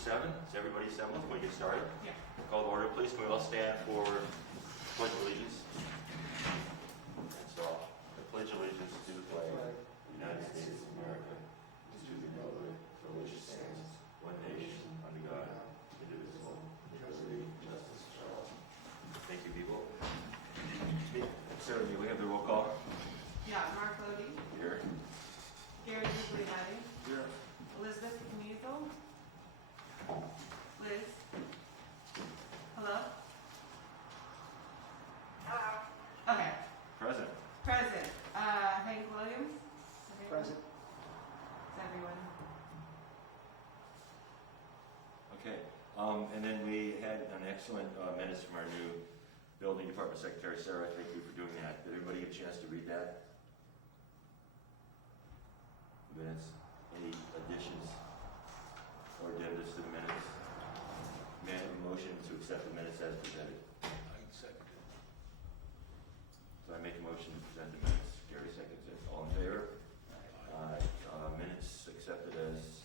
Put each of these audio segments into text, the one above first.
7. Is everybody assembled? Can we get started? Yeah. Call to order, please. Can we all stand for pledge of allegiance? That's all. I pledge allegiance to the flag of the United States of America, and to the republic for which it stands, one nation, under God, indivisible, with liberty and justice for all. Thank you, people. Sarah, do we have the roll call? Yeah, Mark Lodi, Here. Gary Giuliani, Here. Elizabeth Canizo, Liz. Hello? Hello. Okay. Present. Present. Hank Williams? Present. Is everyone? Okay. And then we had an excellent minutes from our new building department secretary, Sarah. Thank you for doing that. Did everybody get a chance to read that? Minutes? Any additions or addendas to the minutes? May I have a motion to accept the minutes as presented? I second it. So I make a motion to present the minutes. Gary seconds it. All in favor? Aye. Minutes accepted as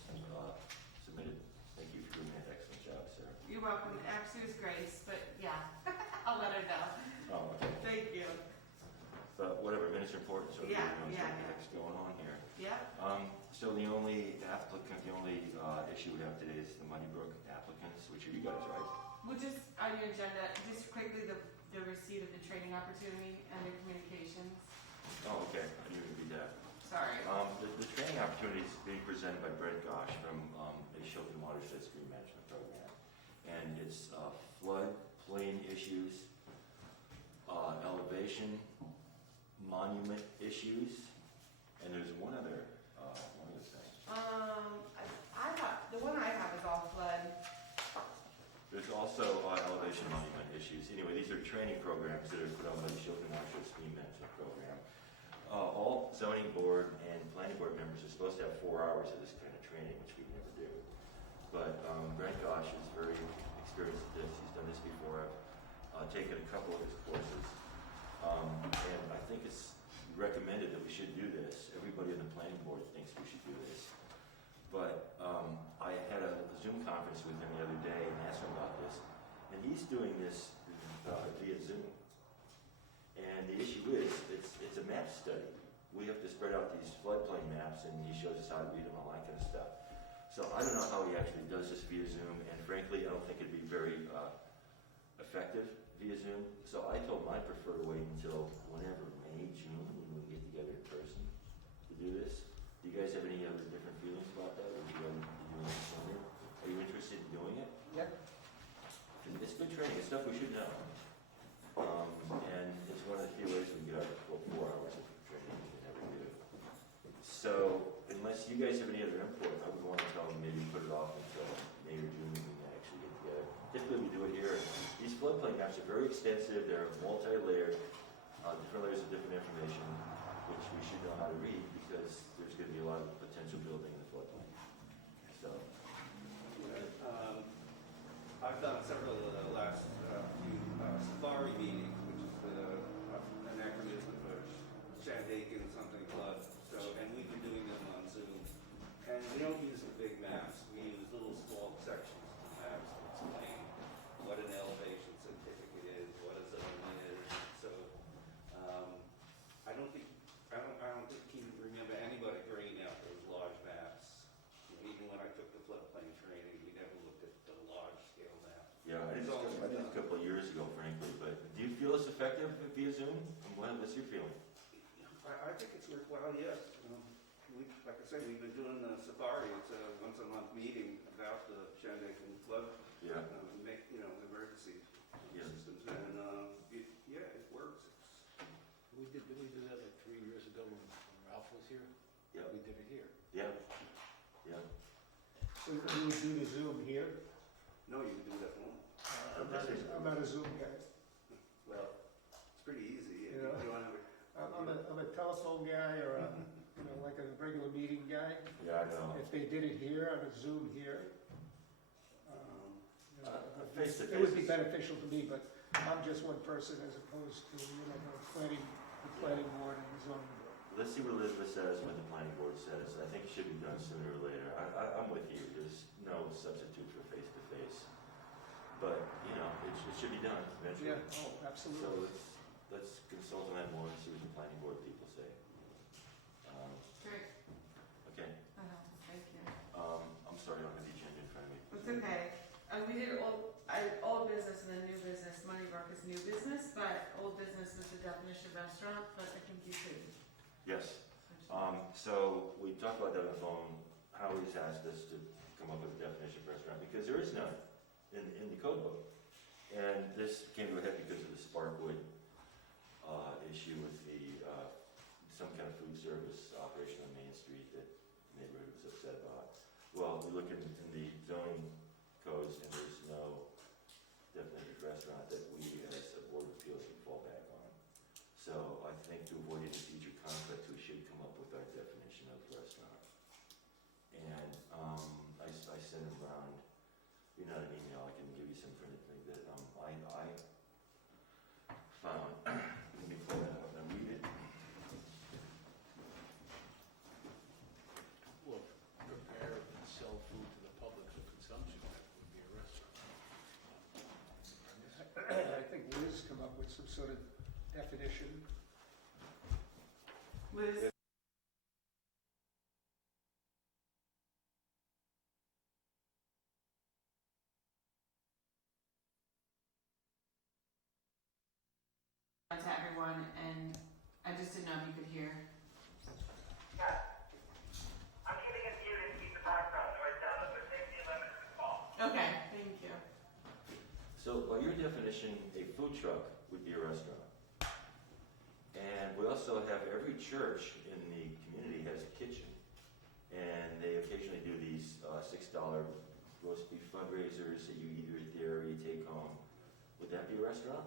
submitted. Thank you for doing that excellent job, Sarah. You're welcome. Actually, it was Grace, but yeah, I'll let her know. Oh, okay. Thank you. But whatever, minutes are important, so Yeah, everybody knows yeah, what the yeah. heck's going on here. Yeah. So the only applicant, the only issue we have today is the Moneybrook applicants, which are you guys, right? We'll just, on your agenda, just quickly, the receipt of the training opportunity and the communications. Oh, okay, I didn't even read that. Sorry. The training opportunity is being presented by Brent Gosh from the Shandaken Watershed Stream Management Program. And it's floodplain issues, elevation, monument issues, and there's one other thing. I have, the one I have is all flood. There's also elevation monument issues. Anyway, these are training programs that are put on by the Shandaken Watershed Stream Management Program. All zoning board and planning board members are supposed to have 4 hours of this kind of training, which we never do. But Brent Gosh is very experienced at this. He's done this before. I've taken a couple of his courses. And I think it's recommended that we should do this. Everybody in the planning board thinks we should do this. But I had a Zoom conference with him the other day and asked him about this. And he's doing this via Zoom. And the issue is, it's a map study. We have to spread out these floodplain maps, and he shows us how to read them, all that kind of stuff. So I don't know how he actually does this via Zoom, and frankly, I don't think it'd be very effective via Zoom. So I told him I'd prefer to wait until whenever, May, June, when we get together in person to do this. Do you guys have any other different feelings about that, or would you rather be doing it sooner? Are you interested in doing it? Yep. It's good training. It's stuff we should know. And it's one of the few ways we can get our 4 hours of training we can never do. So unless you guys have any other input, I would want to tell them maybe put it off until May or June when we can actually get together. Typically we do it here. These floodplain maps are very extensive. They're multi-layered, different layers of different information, which we should know how to read because there's going to be a lot of potential building in the floodplain. So. I've done several of the last few safari meetings, which is an acronym for Shandaken something club. So, and we've been doing them on Zoom. And we don't use the big maps. We use little small sections of maps to explain what an elevation certificate is, what a zone is. So, I don't think you remember anybody bringing out those large maps. Even when I took the floodplain training, we never looked at the large scale map. Yeah, I did this a couple of years ago, frankly, but do you feel it's effective via Zoom? What's your feeling? I think it's worthwhile, yes. Like I said, we've been doing the safari. It's a once a month meeting about the Shandaken flood, Yeah. emergency Yeah. systems, and it works. Did we do that like 3 years ago when Ralph was here? Yeah. We did it here. Yeah. Yeah. So you would do the Zoom here? No, you can do that one. I'm not a Zoom guy. Well, it's pretty easy. Yeah. You don't have I'm a telephone guy or a, like a regular meeting guy. Yeah, I know. If they did it here, on a Zoom here, Face-to-face it would be is- beneficial to me, but I'm just one person as opposed to, the planning board and the zoning board. let's see what Elizabeth says, what the planning board says. I think it should be done sooner or later. I'm with you. There's no substitute for face-to-face. But, you know, it should be done eventually. Yeah, oh, So absolutely. let's consult on that more and see what the planning board people say. Great, Okay, that helps, thank you. I'm sorry, I don't have the agenda in front of me. It's okay. We did old business and then new business. Money Mark is new business, but old business was the definition of restaurant, but I think you could. Yes, switch so we talked about that on the phone. Howie's asked us to come up with a definition of restaurant because there is none in the code book. And this came to a head because of the Sparkwood issue with the some kind of food service operation on Main Street that the neighborhood was upset about. Well, we look in the zoning codes and there's no definition of restaurant that we as a Board of Appeals can fall back on. So I think to avoid any future conflict, we should come up with our definition of restaurant. And I sent it around, not an email, I can give you some printed thing that I found. Let me pull that up and read it. Well, prepare and sell food to the public for consumption, that would be a restaurant. I think Liz come up with some sort of definition. Liz? To everyone, and I just didn't know if you could hear. I'm keeping it muted to keep the background noise down, but there's safety limit to the call. Okay, thank you. So by your definition, a food truck would be a restaurant. And we also have every church in the community has a kitchen. And they occasionally do these $6 roast beef fundraisers that you either eat there or you take home. Would that be a restaurant?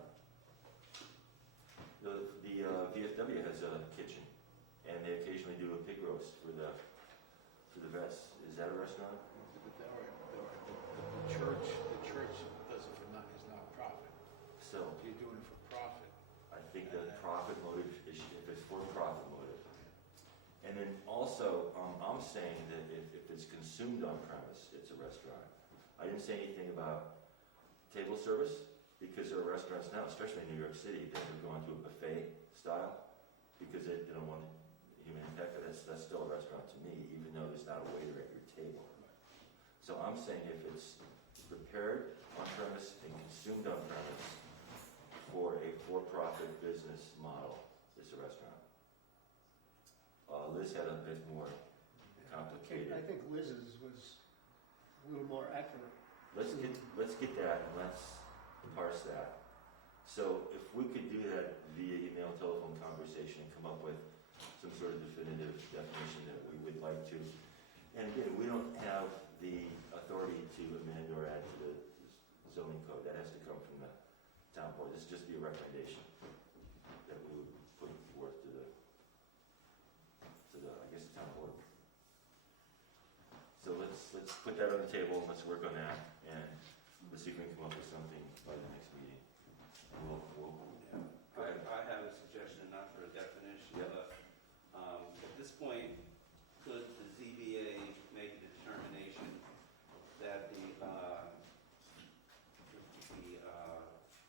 The VFW has a kitchen, and they occasionally do a pig roast for the vets. Is that a restaurant? But the church does it for is not-profit. So If you're doing it for profit, I think the profit motive is if it's for profit motive. And then also, I'm saying that if it's consumed on premise, it's a restaurant. I didn't say anything about table service, because there are restaurants now, especially in New York City, that have gone to a buffet style because they don't want human impact. But that's still a restaurant to me, even though there's not a waiter at your table. So I'm saying if it's prepared on premise and consumed on premise for a for-profit business model, it's a restaurant. Liz had a bit more complicated. I think Liz's was a little more accurate. Let's get that and let's parse that. So if we could do that via email, telephone conversation, and come up with some sort of definitive definition that we would like to. And again, we don't have the authority to amend or add to the zoning code. That has to come from the town board. This is just be a recommendation that we would put forth to the I guess, the town board. So let's put that on the table and let's work on that. And let's see if we can come up with something by the next meeting. And we'll go ahead. I have a suggestion, not for a definition, Yeah. but at this point, could the ZBA make a determination that the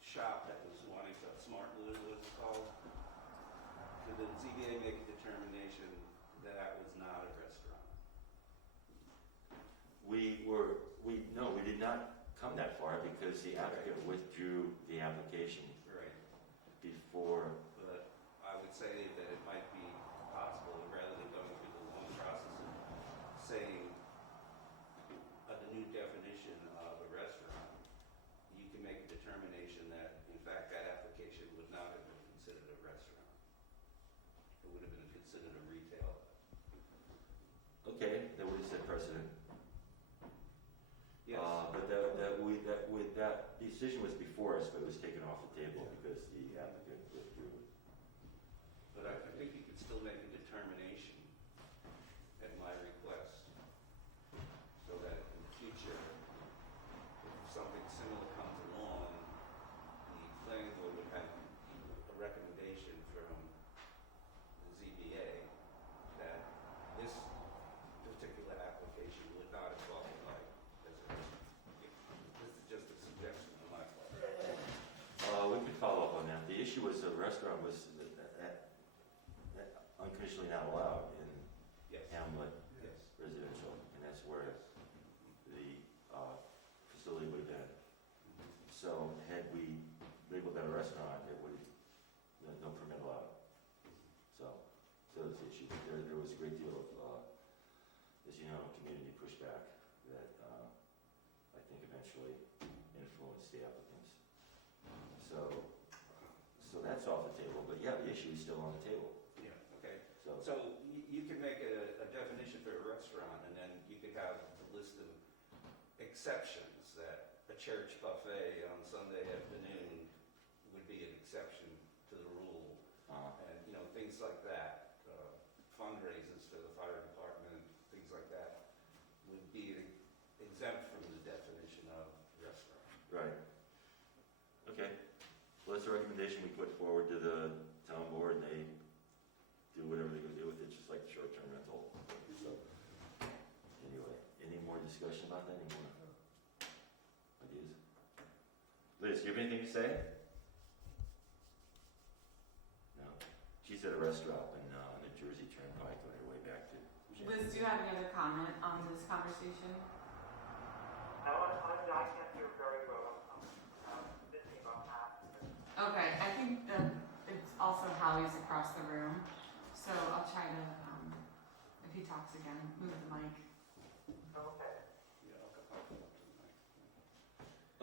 shop that was wanting to, Smart Lou was it called? Could the ZBA make a determination that that was not a restaurant? No, we did not come that far because the applicant withdrew the application Right. before. But I would say that it might be possible, rather than going through the long process of saying the new definition of a restaurant, you can make a determination that, in fact, that application would not have been considered a restaurant. It would have been considered a retail. Okay, that would have set precedent. Yes. But that decision was before us, but it was taken off the table because the applicant withdrew. But I think you could still make a determination at my request, so that in the future, if something similar comes along, the planning board would have a recommendation from the ZBA restaurant was unconditionally not allowed in Yes. Hamlet Yes. residential, and that's where the facility would have been. So had we labeled that a restaurant, it would, no permit allowed. So that's the issue. There was a great deal of, as you know, community pushback that I think eventually influenced the applicants. So that's off the table, but yeah, the issue is still on the table. Yeah, okay. So So you can make a definition for a restaurant, and then you could have a list of exceptions, that a church buffet on Sunday afternoon would be an exception to the rule, and, you know, things like that. Fundraisers for the fire department, things like that, would be exempt from the definition of restaurant. right. Okay. Well, that's a recommendation we put forward to the town board, and they do whatever they're gonna do with it, just like the short-term rental. So, anyway, any more discussion about that? Any more ideas? Liz, do you have anything to say? No. She's at a restaurant on the Jersey Turnpike on her way back to. Liz, do you have any other comment on this conversation? No, I can't hear very well. I'm busy about half. Okay, I think that it's also Howie's across the room, so I'll try to, if he talks again, move the mic. Okay. Yeah, I'll come up to the mic.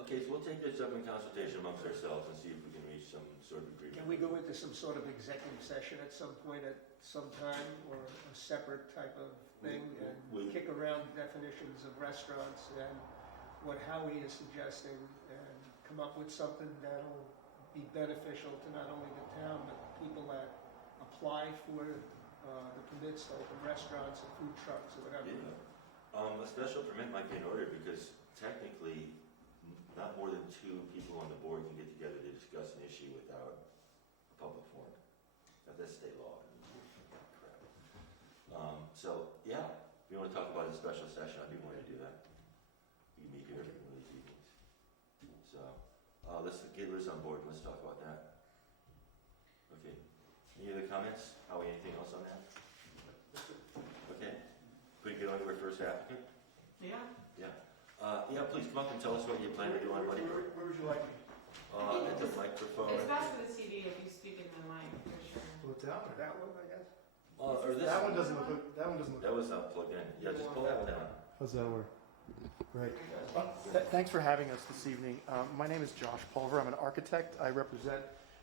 Okay, so we'll take this up in consultation amongst ourselves and see if we can reach some sort of agreement. Can we go into some sort of executive session at some point at some time, or a separate type of thing, and We- kick around definitions of restaurants and what Howie is suggesting, and come up with something that'll be beneficial to not only the town, but the people that apply for the permits to open restaurants and food trucks or whatever. Yeah. A special permit might be in order because technically, not more than 2 people on the board can get together to discuss an issue without a public forum. That's state law. Crap. So, yeah, if you want to talk about a special session, I'd be willing to do that. We can meet here one of these evenings. So, let's get Liz on board. Let's talk about that. Okay. Any other comments? Howie, anything else on that? Okay. Could you get on to our first applicant? Yeah. Yeah, please come up and tell us what you plan to do on Monday. Where would you like me? At the microphone. It's best for the TV if you speak in the mic, for sure. What's that one? That one, I guess? Or this. That one doesn't look. That one doesn't look. That was plugged in. Yeah, just pull that one out. How's that work? Right. Thanks for having us this evening. My name is Josh Pulver. I'm an architect. I represent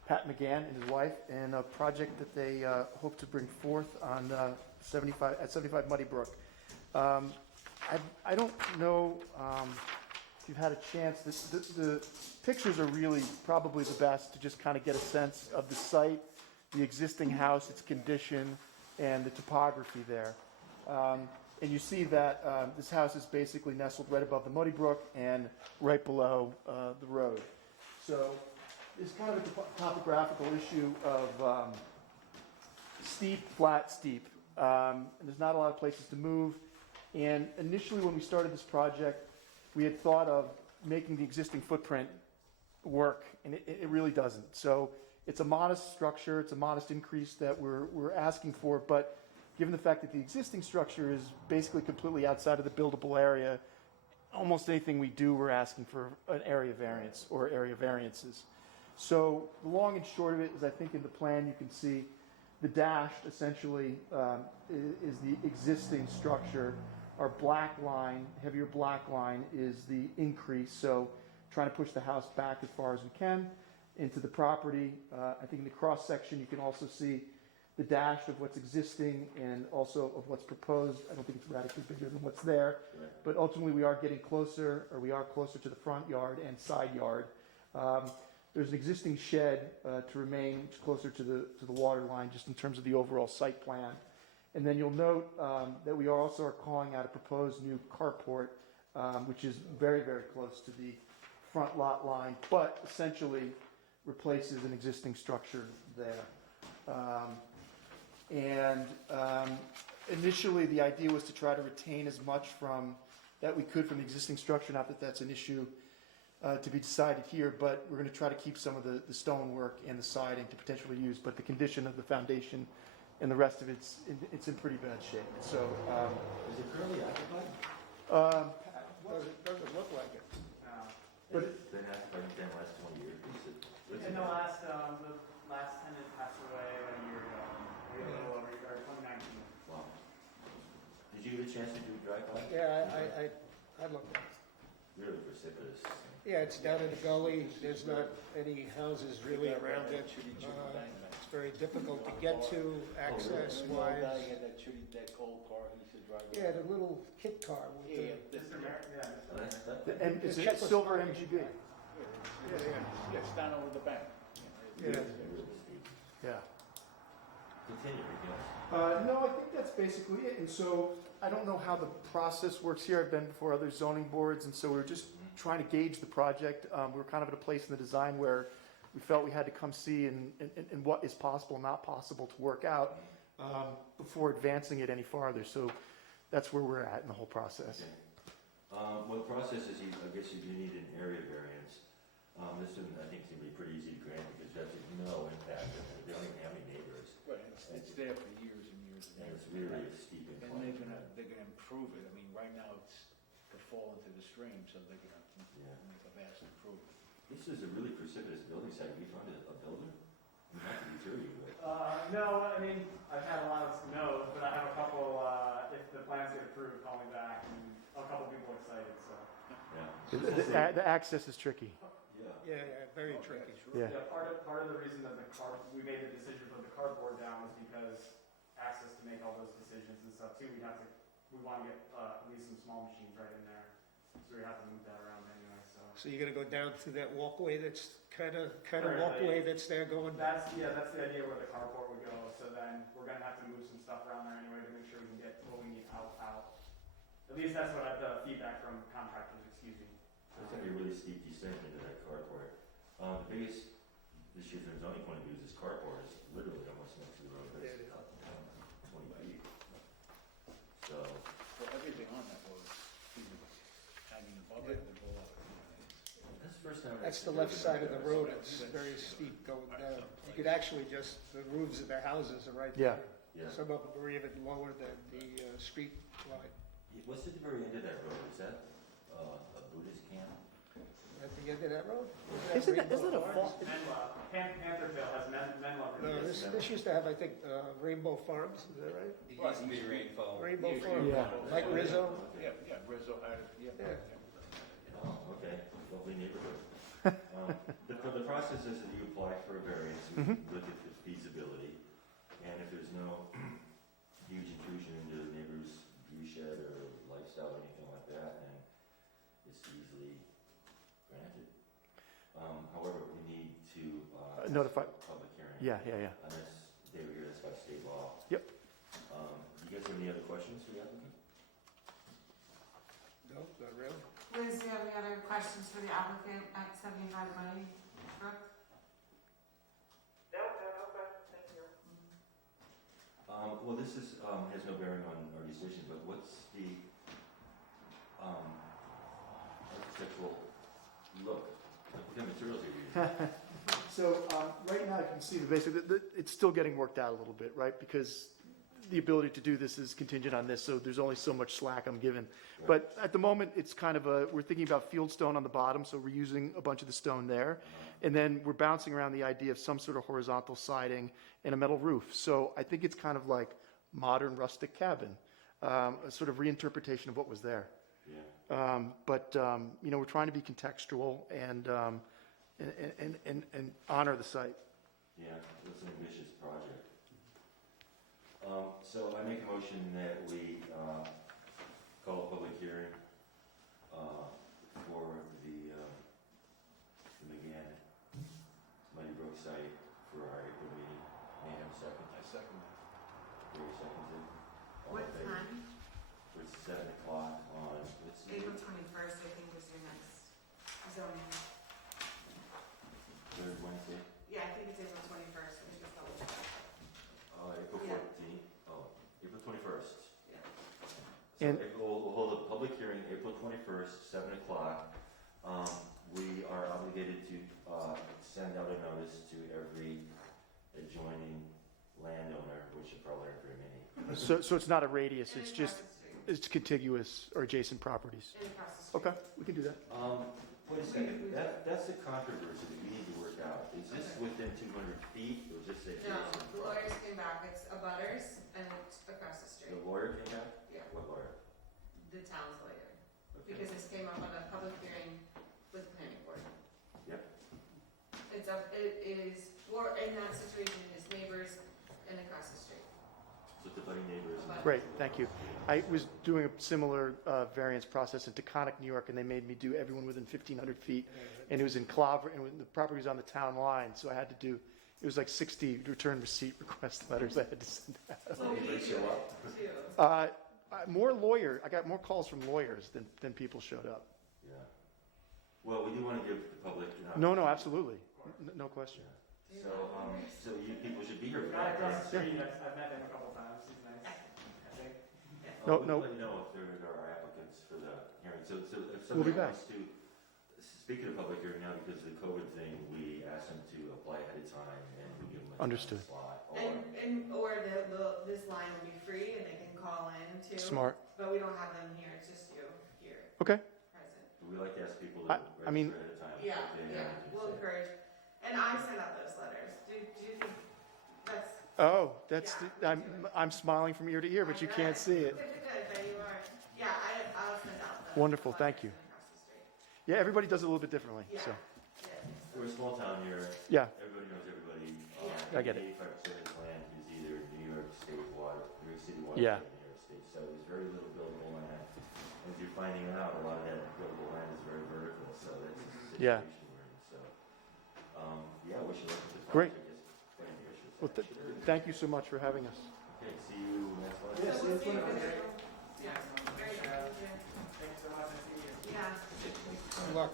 Pat McGann and his wife in a project that they hope to bring forth on 75 Muddy Brook. I don't know if you've had a chance. The pictures are really probably the best to just kind of get a sense of the site, the existing house, its condition, and the topography there. And you see that this house is basically nestled right above the Muddy Brook and right below the road. So it's kind of a topographical issue of steep, flat, steep. And there's not a lot of places to move. And initially when we started this project, we had thought of making the existing footprint work, and it really doesn't. So it's a modest structure, it's a modest increase that we're asking for, but given the fact that the existing structure is basically completely outside of the buildable area, almost anything we do, we're asking for an area variance or area variances. So the long and short of it is, I think in the plan you can see the dashed essentially is the existing structure. Our black line, heavier black line, is the increase. So trying to push the house back as far as we can into the property. I think in the cross section you can also see the dash of what's existing and also of what's proposed. I don't think it's radically bigger than what's there, but ultimately we are getting closer, or we are closer to the front yard and side yard. There's an existing shed to remain, which is closer to the water line, just in terms of the overall site plan. And then you'll note that we also are calling out a proposed new carport, which is very, very close to the front lot line, but essentially replaces an existing structure there. Initially the idea was to try to retain as much that we could from the existing structure, not that that's an issue to be decided here, but we're gonna try to keep some of the stonework and the siding to potentially use, but the condition of the foundation and the rest of it's in pretty bad shape, so, Is it currently occupied? Doesn't look like it. But It's been occupied in the last 20 years. Is it? In the last tenant passed away about a year ago, maybe a little over, or 2019. Wow. Did you get a chance to do a drive-by? Yeah, I looked at it. Really precipitous. Yeah, it's down in the gully, there's not any houses really around it. It's very difficult to get to, access wise. That cold car, he used to drive. Yeah, the little kit car with the, Mr. Mayor, yeah. Oh, that's- and it's a Czechoslovakia. silver MGB. Yeah, it's down over the bank. yeah. Really steep. Yeah. Continue, yes. No, I think that's basically it. And so I don't know how the process works here. I've been before other zoning boards, and so we're just trying to gauge the project. We were kind of at a place in the design where we felt we had to come see and what is possible, not possible to work out before advancing it any farther. So that's where we're at in the whole process. Okay. Well, the process is, I guess you need an area variance. This one, I think, is going to be pretty easy to grant because that's no impact. They don't even have any neighbors. Right, it's there for years and years And and it's years. really a steep And incline. they're gonna improve it. I mean, right now it's to fall into the stream, so they're gonna Yeah. make a vast improvement. This is a really precipitous building site. Have you found a builder? Not to deter you, but. No, I mean, I've had a lot of no's, but I have a couple, if the plans get approved, call me back, and a couple people excited, so. Yeah. The access is tricky. Yeah. Yeah, very tricky. Yeah. Part of the reason that we made the decision to put the carport down was because access to make all those decisions and stuff too, we want to get, at least some small machines right in there, so we have to move that around anyway, so. So you're gonna go down through that walkway that's kind of Currently. walkway that's there going. That's the idea where the carport would go, so then we're gonna have to move some stuff around there anyway to make sure we can get what we need out. At least that's what the feedback from contractors, excuse me. It's going to be a really steep descent into that carport. The biggest issue from a zoning point of view is this carport is literally almost next to the road, but Yeah, it's it is. up 20 feet. So, Well, everything on that road is hanging above it, the whole other. that's the first time. That's the left side of the road, it's very steep going down. You could actually just, the roofs of the houses are right Yeah. there. Yeah. Some of them are even lower than the street line. What's at the very end of that road? Is that a Buddhist camp? At the end of that road? Isn't it Rainbow a Farms? fa- Menla, Pantherville has Menla. No, this used to have, I think, Rainbow Farms, is that right? It used to be rainfall. Rainbow Farms, Yeah. like Rizzo. Yeah, Rizzo had it, Yeah. Oh, okay, lovely neighborhood. The process is that you apply for a variance, you look at the feasibility, and if there's no huge intrusion into the neighbor's view shed or lifestyle or anything like that, then it's easily granted. However, we need to, Notify. have a public hearing. Yeah. And that's, they were here, that's by state law. Yep. You guys have any other questions for the applicant? No, not really. Liz, do you have any other questions for the applicant at 75 Money Brook? No questions, thank you. Well, this is, has no bearing on our decision, but what's the, architectural look? What kind of materials are you using? So right now you can see the basic, it's still getting worked out a little bit, right? Because the ability to do this is contingent on this, so there's only so much slack I'm given. But at the moment, it's kind of we're thinking about field stone on the bottom, so we're using a bunch of the stone there. And then we're bouncing around the idea of some sort of horizontal siding and a metal roof. So I think it's kind of like modern rustic cabin, a sort of reinterpretation of what was there. Yeah. But we're trying to be contextual and honor the site. Yeah, it's an ambitious project. So I make a motion that we call a public hearing for the McGann Muddy Brook site for our April meeting. May I have a second? I second that. Gary seconds it. All in What favor? time? It's 7 o'clock on, let's see, April 21st, I think, is your next zoning. third Wednesday, Yeah, I think it's April 21st, let me just double check. April Yeah. 14th, April 21st. Yeah. So And- we'll hold a public hearing April 21st, 7 o'clock. We obligated to send out a notice to every adjoining landowner, which are probably aren't very many. So it's not a radius, And it's across just, the street. it's contiguous or adjacent properties. And across the street. Okay, we can do that. Wait a second, that's the controversy that we need to work out. Is this Okay. within 200 feet or is this No, adjacent? the lawyers came back, it's abutters and it's across the The street. lawyer came back? Yeah, What lawyer? the town's lawyer. Okay. Because this came up on a public hearing with the planning board. Yep. It's up, it is, or in that situation, his neighbors and across the street. So the buddy neighbors. Great, thank you. I was doing a similar variance process in Taconic, New York, and they made me do everyone within 1,500 feet. And it was in Clover, and the property was on the town line, so I had to do, it was like 60 return receipt request letters I had to send out. So we Anybody do show it up? too. I got more calls from lawyers than people showed up. Yeah. Well, we do want to give the public an No, absolutely, no question. So, so you people should be here for Guy that. across the right? street, I've met him a couple times, he's nice, I think. No, We'll no. let you know if there are applicants for the hearing. So if We'll be somebody back. wants to, speaking of public hearing now, because of the COVID thing, we ask them to apply ahead of time and we give them a Understood. slot. Or this line will be free and they can call in too. Smart. But we don't have them here, it's just you here, Okay, present. We like to ask people to I mean- register ahead of time. Yeah, if they have anything to we'll say. encourage. And I sent out those letters. Do you think that's? I'm smiling from ear to ear, but you can't see it. Good, but you are. Yeah, I'll send out the. Wonderful, thank you. Across the street. Yeah, everybody does it a little bit differently, Yeah. so, Yeah. We're a small town here. yeah, Everybody knows everybody. I get it. 85% of this land is either New York State water, New York City water, Yeah. or New York State. So there's very little buildable land. As you're finding out, a lot of that buildable land is very vertical. So that's the situation Yeah. we're in. So, yeah, we should look at the Great. project as planning issues. well, thank you so much for having us. Okay, see you next month. Yes, So we'll it's see you wonderful. guys. Yeah, very good. Thanks so much, nice to meet you. Yeah. Good luck.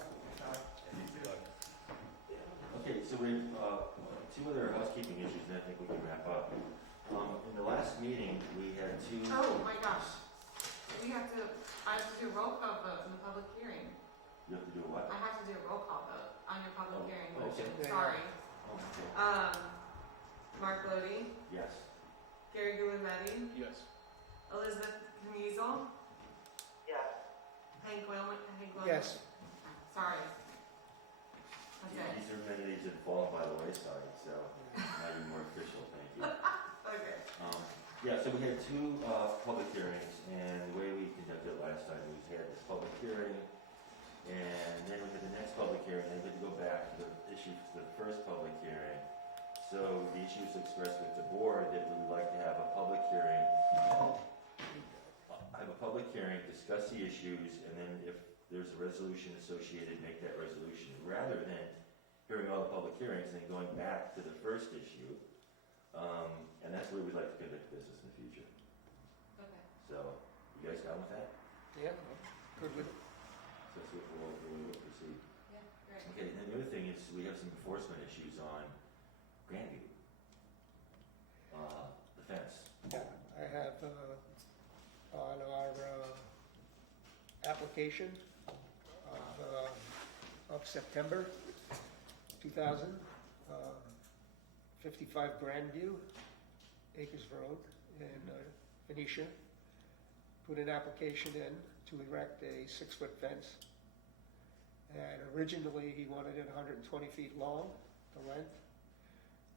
Okay, so we have two other housekeeping issues, and I think we can wrap up. In the last meeting, we had two. Oh, my gosh. I have to do a roll call vote in the public hearing. You have to do what? I have to do a roll call vote on your public Oh, hearing okay. motion, sorry. Oh, okay. Mark Lodi, Yes. Gary Gulivetti, Yes. Elizabeth Camisel, Yes. Hank Wilman. Yes. Sorry. Okay, These are many of these have fallen by the wayside, so now you're more official, thank you. okay. Yeah, so we had two public hearings, and the way we conducted it last time, we had this public hearing, and then we had the next public hearing, and we had to go back to the issue, to the first public hearing. So the issues expressed with the board that we would like to have a public hearing, discuss the issues, and then if there's a resolution associated, make that resolution, rather than hearing all the public hearings and then going back to the first issue. And that's the way we'd like to conduct business in the future. Okay. So, you guys down with that? Yeah, good with it. So that's what we'll proceed. Yeah, great. Okay, and then the other thing is, we have some enforcement issues on Grandview. The fence. Yeah, I have, on our, application of September 2000, 55 Grandview, Acres Road in Phoenicia, put an application in to erect a 6-foot fence. And originally, he wanted it 120 feet long, the length.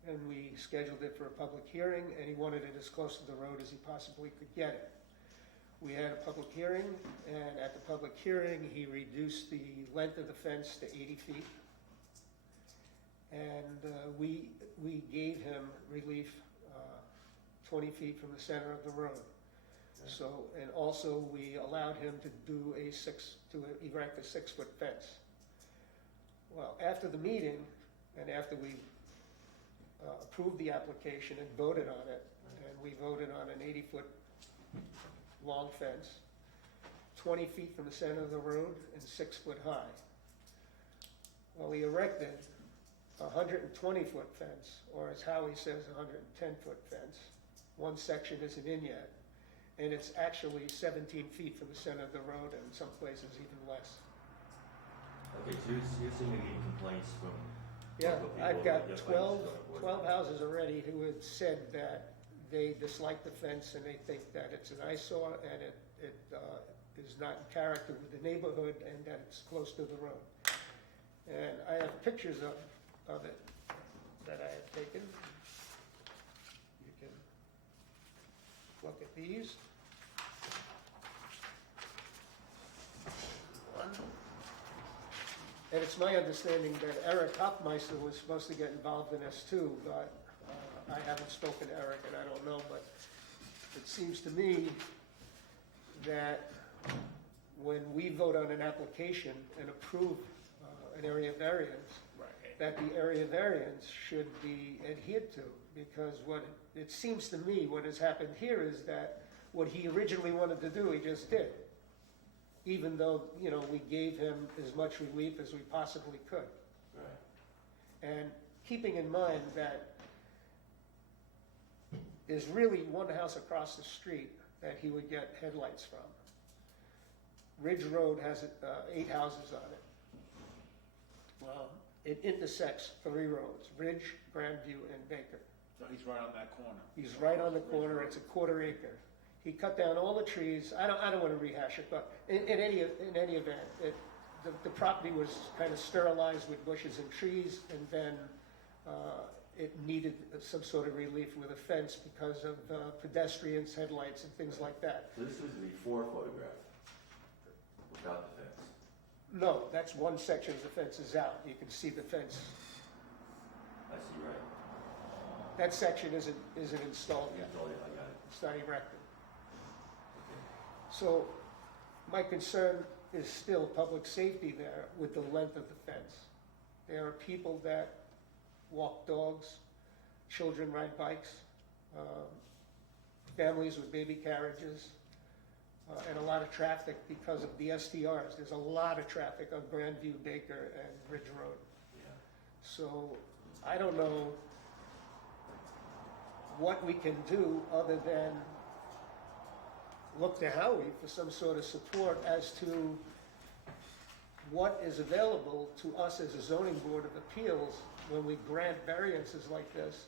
And we scheduled it for a public hearing, and he wanted it as close to the road as he possibly could get it. We had a public hearing, and at the public hearing, he reduced the length of the fence to 80 feet. And we gave him relief 20 feet from the center of the road. So, and also we allowed him to do erect a 6-foot fence. Well, after the meeting, and after we approved the application and voted on it, and we voted on an 80-foot long fence, 20 feet from the center of the road and 6 foot high. Well, he erected a 120-foot fence, or as Howie says, a 110-foot fence. One section isn't in yet, and it's actually 17 feet from the center of the road, and in some places even less. Okay, so you're seeing getting complaints from Yeah, local people. I've got like 12, zoning board 12 members. houses already who have said that they dislike the fence and they think that it's an eyesore and it is not in character with the neighborhood and that it's close to the road. And I have pictures of it that I have taken. You can look at these. One. And it's my understanding that Eric Hoffmeister was supposed to get involved in this too, but I haven't spoken to Eric and I don't know, but it seems to me that when we vote on an application and approve an area variance, that the area variance should be adhered to, because what it seems to me what has happened here is that what he originally wanted to do, he just did. Even though, you know, we gave him as much relief as we possibly could. Right. And keeping in mind that there's really one house across the street that he would get headlights from. Ridge Road has 8 houses on it. Well, it intersects 3 roads, Ridge, Grandview, and Baker. So he's right on that corner. He's right on the corner, it's a 1/4 acre. He cut down all the trees, I don't want to rehash it, but in any event, the property was kind of sterilized with bushes and trees, and then it needed some sort of relief with a fence because of pedestrians, headlights, and things like that. So this was the before photograph, without the fence. No, that's one section of the fence is out, you can see the fence. I see, right. That section isn't installed yet, Oh, yeah, I got it. it's not erected. Okay. So my concern is still public safety there with the length of the fence. There are people that walk dogs, children ride bikes, families with baby carriages, and a lot of traffic because of the STRs. There's a lot of traffic on Grandview, Baker, and Ridge Road. Yeah. So I don't know what we can do other than look to Howie for some sort of support as to what is available to us as a zoning board of appeals when we grant variances like this.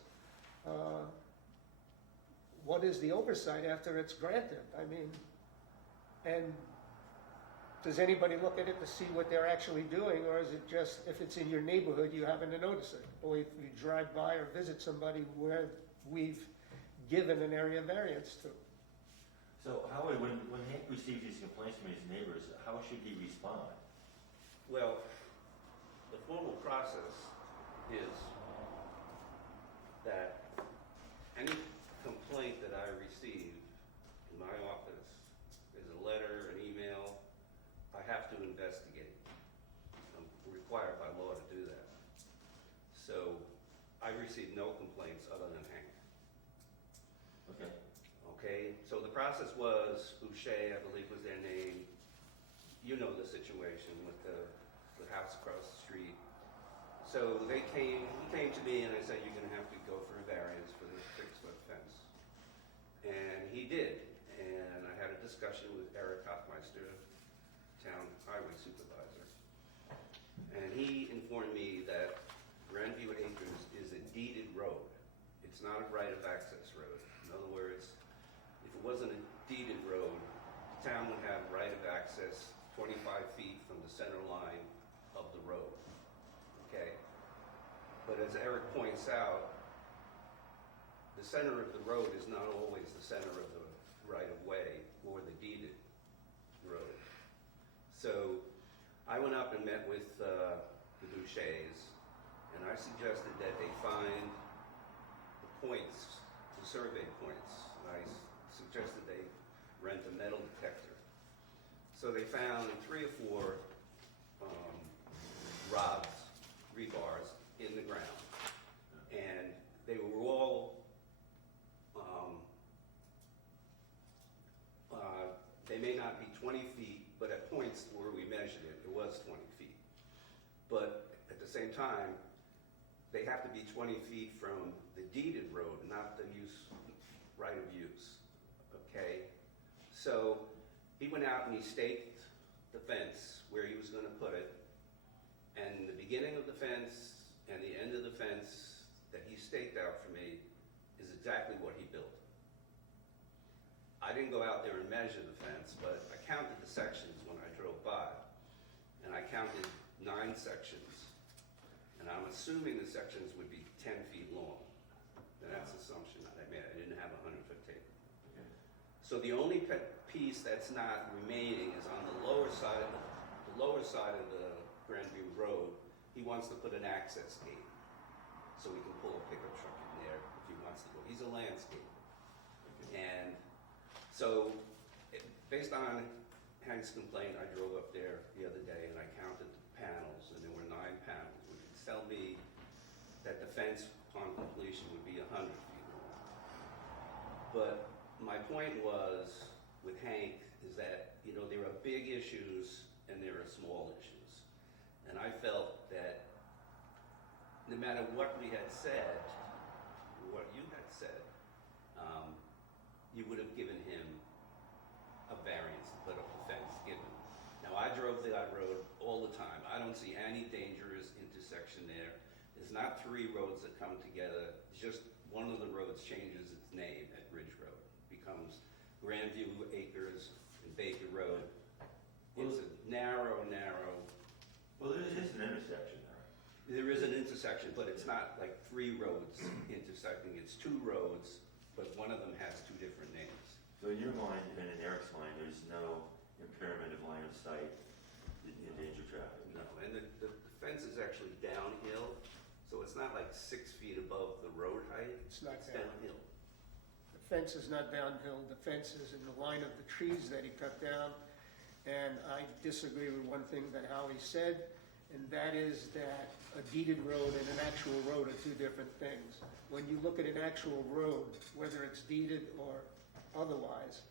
What is the oversight after it's granted? I mean, and does anybody look at it to see what they're actually doing, or is it just, if it's in your neighborhood, you happen to notice it? Or if you drive by or visit somebody where we've given an area variance to? So Howard, when Hank receives these complaints from his neighbors, how should he respond? Well, the formal process is that any complaint that I receive in my office is a letter, an email, I have to investigate. I'm required by law to do that. So I received no complaints other than Hank. Okay. Okay, so the process was, Boucher, I believe was their name. You know the situation with the house across the street. So he came to me and I said, you're gonna have to go for a variance for this 6-foot fence. And he did, and I had a discussion with Eric Hoffmeister, town highway supervisor. And he informed me that Grandview Acres is a deeded road. It's not a right of access road. In other words, if it wasn't a deeded road, the town would have right of access 25 feet from the center line of the road, okay? But as Eric points out, the center of the road is not always the center of the right-of-way or the deeded road. So I went up and met with the Bouchers, and I suggested that they find the points, the survey points. I suggested they rent a metal detector. So they found 3 or 4 rods, rebars, in the ground. And they were all, they may not be 20 feet, but at points where we measured it, it was 20 feet. But at the same time, they have to be 20 feet from the deeded road, not the right of use, okay? So he went out and he staked the fence where he was gonna put it, beginning of the fence and the end of the fence that he staked out for me is exactly what he built. I didn't go out there and measure the fence, but I counted the sections when I drove by. And I counted 9 sections. And I'm assuming the sections would be 10 feet long. And that's an assumption that I made. I didn't have a 100-foot tape. Okay. So the only piece that's not remaining is on the lower side of the Grandview Road. He wants to put an access gate, so we can pull a pickup truck in there if he wants to go. He's a landscaper. And so, based on Hank's complaint, I drove up there the other day and I counted the panels, and there were 9 panels, which would tell me that the fence upon completion would be 100 feet long. But my point was, with Hank, is that, you know, there are big issues and there are small issues. And I felt that no matter what we had said, what you had said, you would have given him a variance to put up the fence given. Now, I drove that road all the time. I don't see any dangerous intersection there. There's not 3 roads that come together. It's just one of the roads changes its name at Ridge Road. It becomes Grandview Acres and Baker Road. It's a narrow. Well, there is an intersection there. There is an intersection, but it's not like 3 roads intersecting. It's 2 roads, but one of them has 2 different names. So in your mind, and in Eric's mind, there's no impairment of line of sight in danger traffic? No, and the fence is actually downhill, so it's not like 6 feet above the road height. It's not downhill. The fence is not downhill, the fence is in the line of the trees that he cut down. And I disagree with one thing that Howie said, and that is that a deeded road and an actual road are 2 different things. When you look at an actual road, whether it's deeded or otherwise,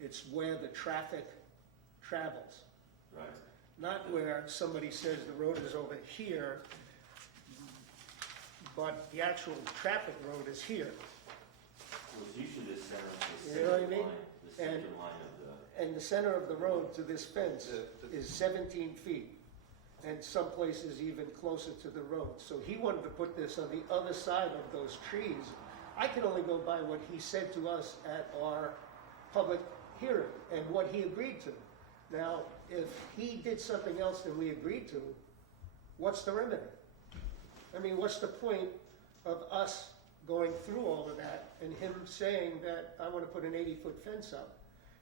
it's where the traffic travels. Right. Not where somebody says the road is over here, but the actual traffic road is here. Well, it's usually the center, You know what I mean? the center And- line of the... And the center of the road to this fence is 17 feet, and some places even closer to the road. So he wanted to put this on the other side of those trees. I can only go by what he said to us at our public hearing and what he agreed to. Now, if he did something else than we agreed to, what's the remedy? I mean, what's the point of us going through all of that and him saying that I want to put an 80-foot fence up?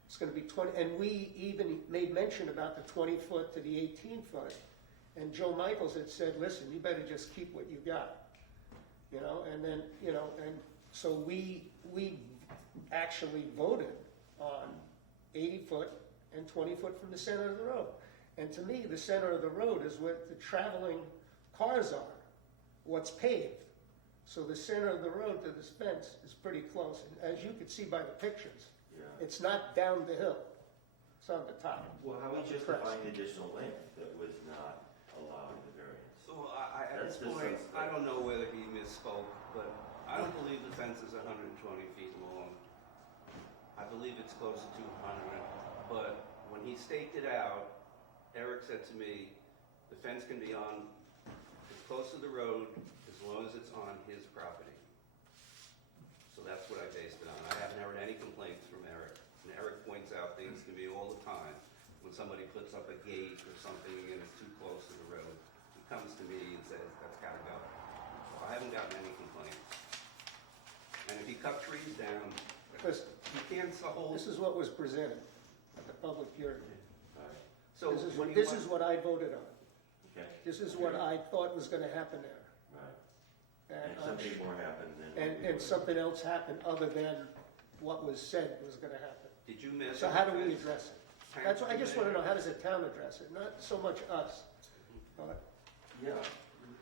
It's going to be 20, and we even made mention about the 20-foot to the 18-foot. And Joe Michaels had said, listen, you better just keep what you got. You know, and then, you know, and so we actually voted on 80-foot and 20-foot from the center of the road. And to me, the center of the road is where the traveling cars are, what's paved. So the center of the road to this fence is pretty close. And as you can see by the pictures, Yeah. it's not down the hill, it's on the top. Well, how are we of the crest. justifying the additional length that was not allowed in the variance? So at That's this just point, some- I don't know whether he misspoke, but I don't believe the fence is 120 feet long. I believe it's closer to 100, but when he staked it out, Eric said to me, the fence can be on as close to the road as long as it's on his property. So that's what I based it on. I haven't heard any complaints from Eric. And Eric points out things to me all the time. When somebody puts up a gate or something and it's too close to the road, he comes to me and says, that's gotta go. So I haven't gotten any complaints. And if he cut trees down, Listen, you can't hold. this is what was presented at the public hearing. All right. So This is, what do you this want? is what I voted on. Okay. This is what I thought was gonna happen there. Right. And, And something more happened than... and something else happened other than what was said was gonna happen. Did you measure? So how do the we fence? address it? Hank, That's what, I did you just wanna measure? know, how does the town address it? Not so much us, but Yeah,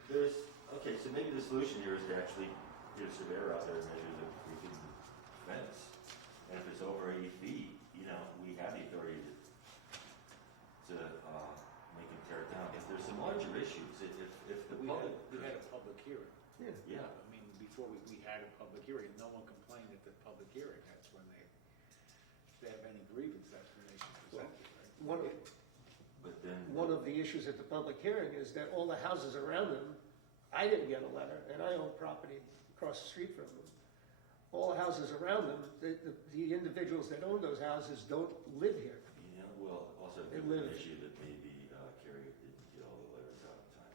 there's, okay, so maybe the solution here is to actually get a surveyor out there and measure the freaking fence. And if it's over 80 feet, you know, we have the authority to make them tear it down. If there's some larger issues, if the public... We had a public hearing. Yeah, I mean, before we had a public hearing, no one complained at the public hearing. That's when they have any grievance, that's when they should present it, right? one of, but then one of the issues at the public hearing is that all the houses around them, I didn't get a letter, and I own property across the street from them. All the houses around them, the individuals that own those houses don't live here. You know, well, also They could be an live- issue that maybe Carrie didn't get all the letters out in time.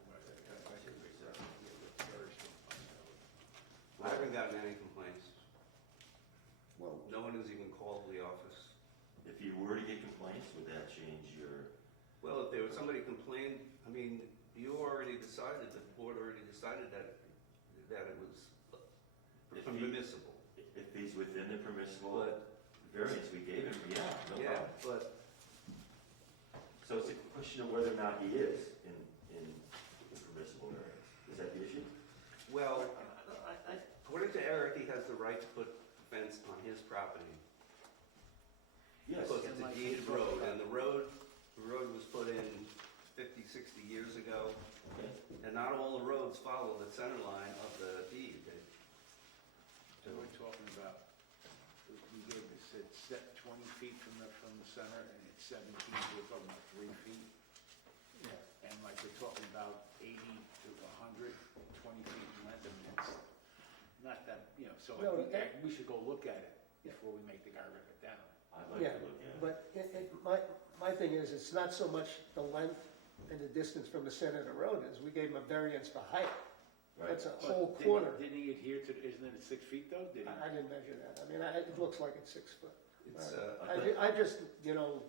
I haven't gotten any complaints. Well, No one has even called the office. If you were to get complaints, would that change your, Well, if there was somebody complained, I mean, you already decided, the board already decided that it was If he- permissible. if he's within the permissible But, variance we gave him, yeah, no yeah, problem. but, So it's a question of whether or not he is in the permissible variance. Is that the issue? well, according to Eric, he has the right to put a fence on his property. Yes. Because it's a deeded road, and the road was put in 50, 60 years ago, Okay. and not all the roads follow the center line of the deed. So we're talking about, we gave this, it's set 20 feet from the center, and it's 17, so we're talking about 3 feet. yeah. And like we're talking about 80 to 100, 20 feet in length, and it's not that, you know, so I No, think we should go look at it Yeah. before we make the guy rip it down. I'd like Yeah, to look at it. but my thing is, it's not so much the length and the distance from the center of the road is, we gave him a variance for height. Right. That's a But whole didn't he- corner. Didn't he adhere to, isn't it 6 feet though? Did he? I didn't measure that. I mean, it looks like it's 6 foot. It's, I just, you know,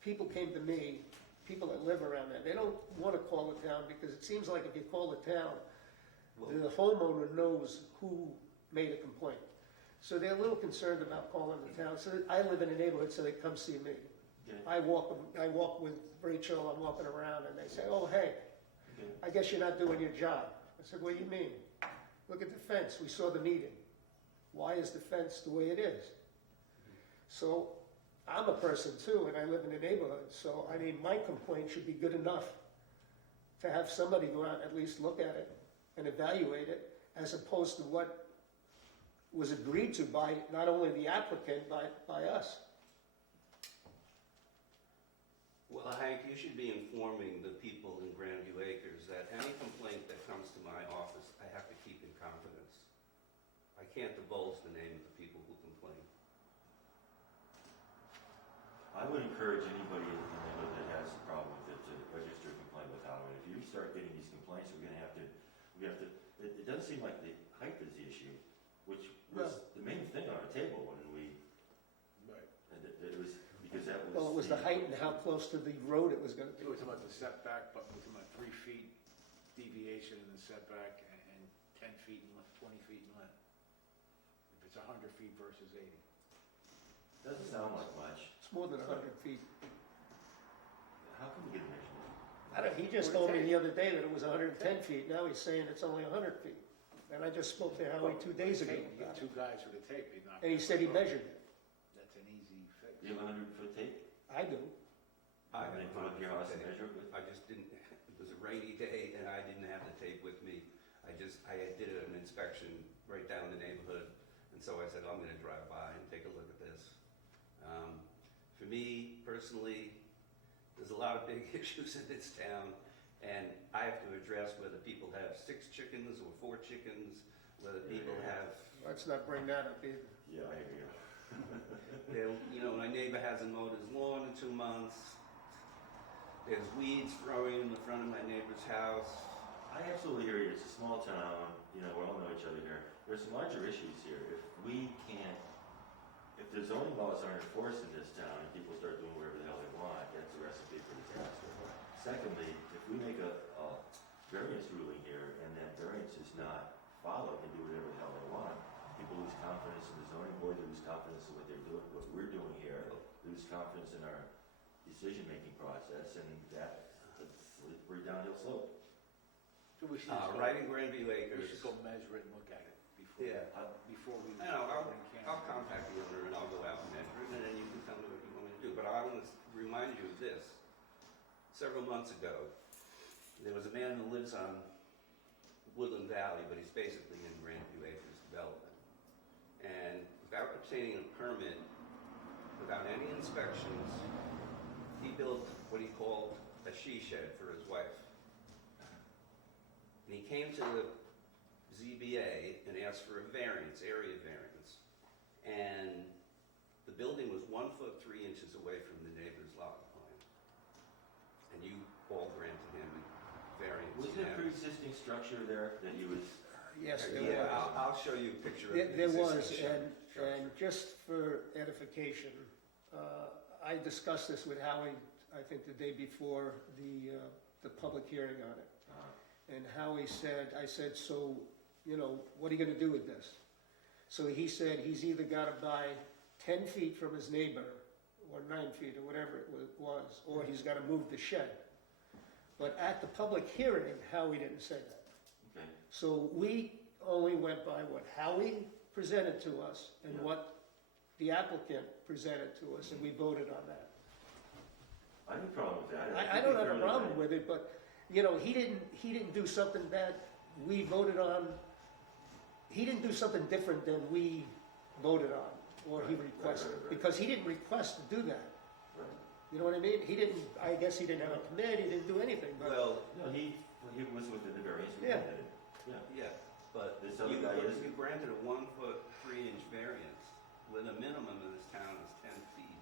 people came to me, people that live around there, they don't want to call the town because it seems like if you call the town, the homeowner knows who made a complaint. So they're a little concerned about calling the town. So I live in a neighborhood, so they come see me. Okay. I walk with Rachel, I'm walking around, and they say, oh, hey, Okay. I guess you're not doing your job. I said, what do you mean? Look at the fence, we saw the meeting. Why is the fence the way it is? So, I'm a person too, and I live in a neighborhood, so, I mean, my complaint should be good enough to have somebody go out and at least look at it and evaluate it, as opposed to what was agreed to by not only the applicant, but by us. Well, Hank, you should be informing the people in Grandview Acres that any complaint that comes to my office, I have to keep in confidence. I can't divulge the name of the people who complain. I would encourage anybody in the neighborhood that has a problem with it to register a complaint with Howard. If you start getting these complaints, we're gonna have to, it doesn't seem like the height is the issue, which was the main thing on our table when we, Right. it was, because that was. Well, it was the height and how close to the road it was gonna be. It was about the setback, but we're talking about 3 feet deviation in the setback and 10 feet in length, 20 feet in length. If it's 100 feet versus 80. Doesn't sound like much. It's more than 100 feet. How can we get a measurement? He just told me the other day that it was 110 feet, now he's saying it's only 100 feet. And I just spoke to Howie 2 days ago You get about two it. guys with a tape, you're not. And he said he measured it. That's an easy fix. Do you have a 100-foot tape? I do. I Can they come up to your house and measure it with? I just didn't, it was a rainy day and I didn't have the tape with me. I did an inspection right down the neighborhood, and so I said, I'm gonna drive by and take a look at this. For me, personally, there's a lot of big issues in this town, and I have to address whether people have 6 chickens or 4 chickens, whether people have, Let's not bring that up either. Yeah, I hear you. you know, my neighbor hasn't mowed his lawn in 2 months. There's weeds growing in the front of my neighbor's house. I absolutely hear you. It's a small town, you know, we all know each other here. There's some larger issues here. If the zoning laws aren't enforced in this town and people start doing whatever the hell they want, that's a recipe for disaster. Secondly, if we make a variance ruling here and that variance is not followed and do whatever the hell they want, people lose confidence in the zoning board, they lose confidence in what they're doing, what we're doing here, lose confidence in our decision-making process, and we're downhill slope. So we should just go, Right in Grandview we Acres. should go measure it and look at it before, Yeah. before we. I know, I'll bring cameras. contact the owner and I'll go out and measure it, and then you can tell me what you want me to do. But I want to remind you of this. Several months ago, there was a man who lives on Woodland Valley, but he's basically in Grandview Acres development. And without obtaining a permit, without any inspections, he built what he called a a she shed for his wife. And he came to the ZBA and asked for a variance, area variance. And the building was 1 foot 3 inches away from the neighbor's lot line. And you all granted him a variance. Was there a pre-existing structure there that he was? Yes, there Yeah, was. I'll show you a picture of the There was, existing structure. and just for edification, I discussed this with Howie, I think the day before the public hearing on it. And Howie said, I said, so, what are you gonna do with this? So he said he's either gotta buy 10 feet from his neighbor, or 9 feet, or whatever it was, or he's gotta move the shed. But at the public hearing, Howie didn't say that. Okay. So we only went by what Howie presented to us and Yeah. what the applicant presented to us, and we voted on that. I have a problem with that. I don't have a problem with it, but, he didn't do something that we voted on. He didn't do something different than we voted on, or he Right, requested, right. because he didn't request to do that. Right. You know what I mean? I guess he didn't have a permit, he didn't do anything, but, Well, No, he was within the variance. We Yeah. granted it. Yeah. yeah, but This other you guy isn't. you granted a 1 foot 3 inch variance when the minimum in this town is 10 feet.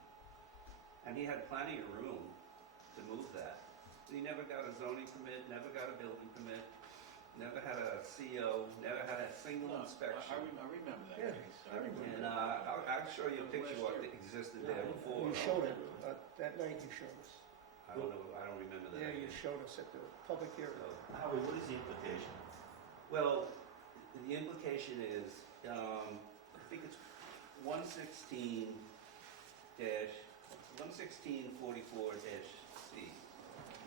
And he had plenty of room to move that. He never got a zoning permit, never got a building permit, never had a CO, never had a single No, inspection. I remember that Yeah, case. I remember. And I'll show you a picture of what existed there before. you showed it, that night you showed us. I don't know, I don't remember that. Yeah, you showed us at the public hearing. So, Howie, what is the implication? well, the implication is, I think it's 116-11644-C.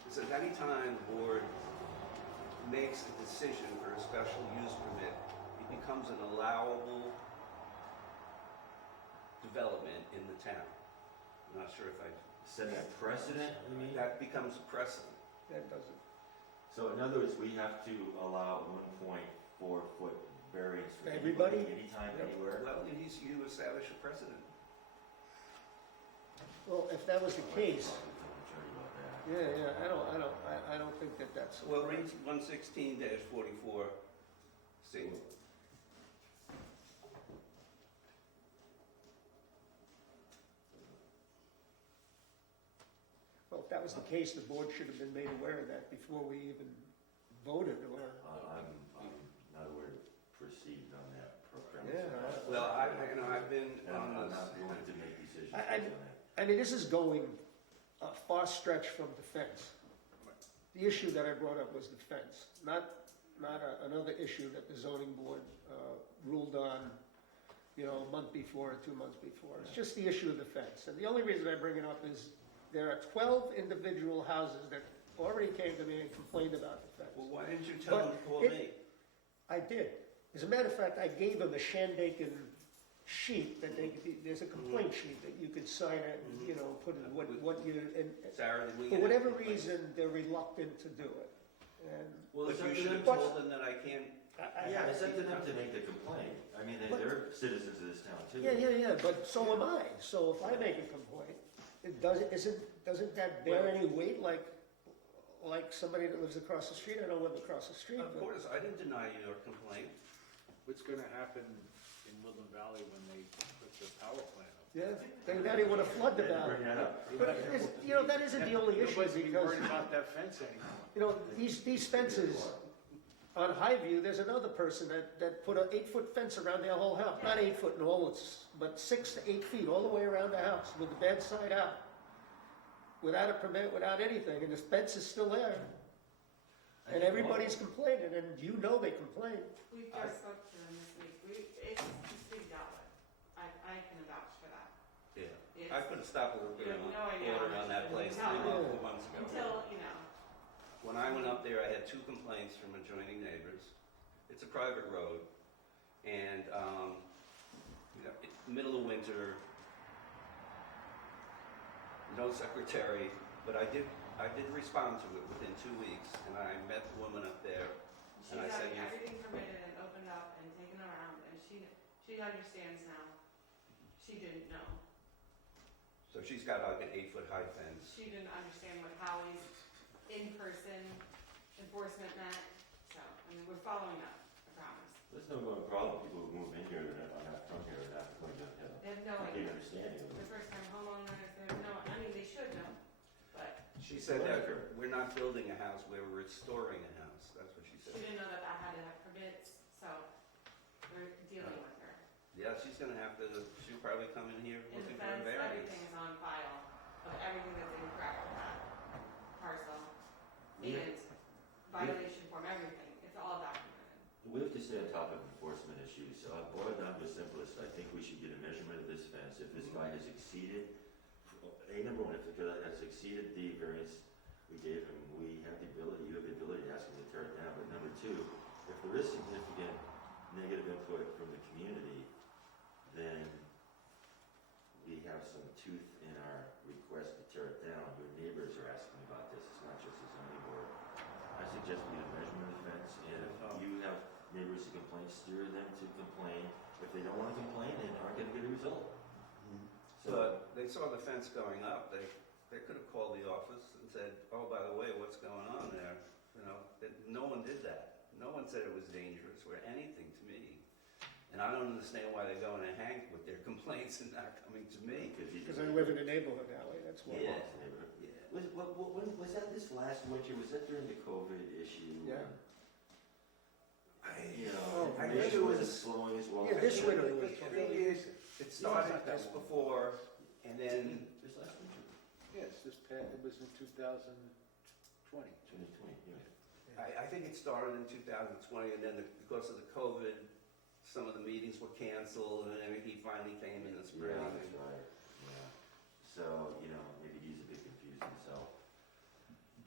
It says anytime the board makes a decision for a special use permit, it becomes an allowable development in the town. I'm not sure if Set a precedent, you mean? that becomes precedent. That doesn't, So in other words, we have to allow 1.4 foot variance for Everybody? anytime, Yep. anywhere? Well, you establish a precedent. well, if that was the case, Talk to the attorney about that. yeah, I don't think that that's. Well, read 116-44C. Well, if that was the case, the board should have been made aware of that before we even voted, or, I'm not aware to proceed on that premise. Yeah. Well, I've been And I'm on not this. going to make decisions I- based on that. I mean, this is going a far stretch from the fence. The issue that I brought up was the fence, not another issue that the zoning board ruled on, a month before or 2 months before. It's just the issue of the fence. And the only reason I bring it up is there are 12 individual houses that already came to me and complained about the fence. Well, why didn't you tell But them to call it- me? I did. As a matter of fact, I gave them a Shandaken sheet that there's a complaint sheet that you could sign it, and, put in what you, and Sarah, did we for get a whatever complaint? reason, they're reluctant to do it. And Well, But it's you up to should them have to- told them that I can't. Yeah, it's up to them to make the complaint. I mean, But- they're citizens of this town too. yeah, but so am I. So if I make a complaint, doesn't that bear any weight like somebody that lives across the street? I don't live across the street, Of but course, I didn't deny your complaint. What's gonna happen in Woodland Valley when they put the power plant up? yeah, now they want to flood the Bring valley. that up. But that isn't the only issue Nobody's gonna be because worried about that fence anymore. these fences on Highview, there's another person that put an 8-foot fence around their whole house. Not 8 foot in all, but 6 to 8 feet all the way around the house with the bed side out. Without a permit, without anything, and the fence is still there. And everybody's complaining, and they complain. We just spoke to them this week, it's being dealt with, I can vouch for that. Yeah. It's- I put a stop order You have no idea how on much that it's place been 3 held. months, 4 months ago. Until, When I went up there, I had 2 complaints from adjoining neighbors. It's a private road, and middle of winter, no secretary, but I did respond to it within 2 weeks, and I met the woman up there. she's And I said, having everything permitted and opened up and taken around, and she understands now. She didn't know. So she's got like an 8-foot high fence. She didn't understand what Howie's in-person enforcement met, so, I mean, we're following up, I promise. There's no problem, people who move in here that are not from here are not going to have They have no a complete idea. understanding of The it. first time homeowners, they have no, I mean, they should know, but She said that we're not building a house, we're restoring a house, that's what she she said. didn't know that that had to have permits, so we're dealing with her. Yeah, she's gonna have to, she'll probably come in here In looking for a defense, variance. everything is on file of everything that's incorrect with that parcel. Yeah. And violation form, everything, it's all documented. We have to stay on top of enforcement issues, so I'll boil it down to the simplest, I think we should get a measurement of this fence, if this guy has exceeded, number one, if the guy has exceeded the variance we gave him, we have the ability, you have the ability to ask him to tear it down, but number two, if there is significant negative input from the community, then we have some tooth in our request to tear it down. Your neighbors are asking about this, it's not just the zoning board. I suggest we get a measurement of the fence, and if you have neighbors who complain, steer them to complain. If they don't want to complain, they aren't gonna get a result. So, But they saw the fence going up, they could have called the office and said, oh, by the way, what's going on there? You know, no one did that. No one said it was dangerous or anything to me. And I don't understand why they're going to Hank with their complaints and not coming to me. Because I live in a neighborhood that way, that's why. Yeah. Was that this last winter, was that during the COVID issue? Yeah. You Oh, know, I maybe guess it it wasn't was- slowing as well. Yeah, this winter it was. The thing is, it started just before, and then, This last winter, Yes, it was in 2020. 2020, yeah. I think it started in 2020, and then because of the COVID, some of the meetings were canceled, and then he finally came in the spring. Yeah, that's right, yeah. So, you know, maybe he's a bit confused himself.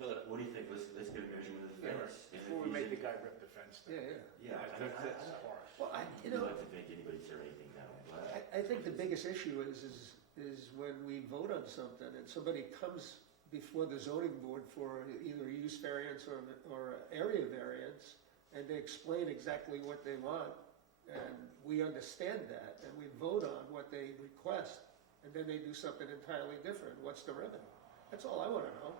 But what do you think, let's get a measurement of the Yeah, fence. and if before we he's make in- the guy rip the fence down. Yeah, Yeah, That's harsh. Well, I don't like to make anybody tear anything down, but. I think the biggest issue is when we vote on something and somebody comes before the zoning board for either a use variance or area variance, and they explain exactly what they want, and we understand that, and we vote on what they request, and then they do something entirely different. What's the remedy? That's all I want to know.